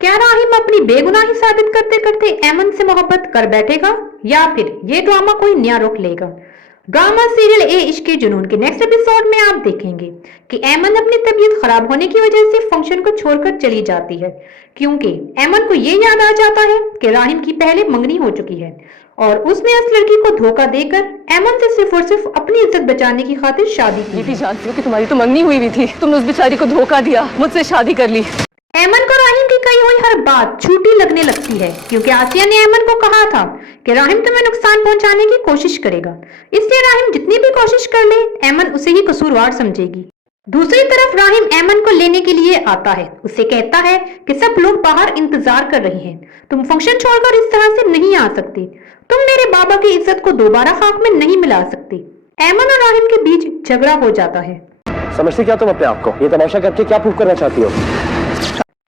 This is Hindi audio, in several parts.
क्या राहिम अपनी बेगुनाही साबित करते करते एमन से मोहब्बत कर बैठेगा या फिर ये ड्रामा कोई नया रुख लेगा? ड्रामा सीरियल ए इश्क के जुनून के नेक्स्ट एपिसोड में आप देखेंगे कि एमन अपनी तबीयत खराब होने की वजह से फंक्शन को छोड़कर चली जाती है, क्योंकि एमन को ये याद आ जाता है कि राहिम की पहले मंगनी हो चुकी है और उसने उस लड़की को धोखा देकर एमन से सिर्फ और सिर्फ अपनी इज्जत बचाने की खातिर शादी की। ये भी जानती हो कि तुम्हारी तो मंगनी हुई भी थी, तुमने उस बेचारी को धोखा दिया, मुझसे शादी कर ली। एमन को राहिम की कही हुई हर बात झूठी लगने लगती है, क्योंकि आसिया ने एमन को कहा था कि राहिम तुम्हें नुकसान पहुंचाने की कोशिश करेगा, इसलिए राहिम जितनी भी कोशिश कर ले एमन उसे ही कसूरवार समझेगी। दूसरी तरफ राहिम एमन को लेने के लिए आता है, उससे कहता है कि सब लोग बाहर इंतजार कर रहे हैं, तुम फंक्शन छोड़कर इस तरह से नहीं आ सकती, तुम मेरे बाबा की इज्जत को दोबारा खाक में नहीं मिला सकती। एमन और राहिम के बीच झगड़ा हो जाता है। समझती क्या तुम अपने आप को? ये तमाशा करके क्या प्रूव करना चाहती हो?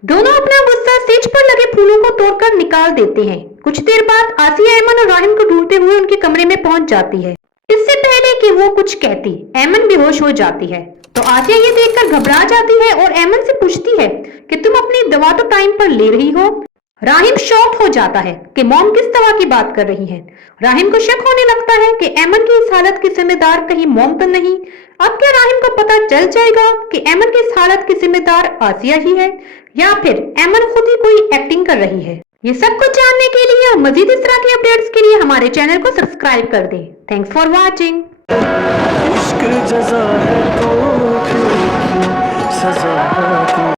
दोनों अपना गुस्सा स्टेज पर लगे फूलों को तोड़कर निकाल देते हैं। कुछ देर बाद आसिया एमन और राहिम को ढूंढते हुए उनके कमरे में पहुंच जाती है। इससे पहले कि वो कुछ कहती, एमन बेहोश हो जाती है, तो आसिया ये देखकर घबरा जाती है और एमन से पूछती है कि तुम अपनी दवा तो टाइम पर ले रही हो? राहिम शॉक हो जाता है कि मॉम किस दवा की बात कर रही है। राहिम को शक होने लगता है कि एमन की इस हालत की जिम्मेदार कहीं मॉम तो नहीं। अब क्या राहिम को पता चल जाएगा कि एमन की इस हालत की जिम्मेदार आसिया ही है या फिर एमन खुद ही कोई एक्टिंग कर रही है? ये सब कुछ जानने के लिए और मजीद इस तरह के अपडेट्स के लिए हमारे चैनल को सब्सक्राइब कर दें। Thanks for watching. इश्क जज़ा है तो सज़ा है।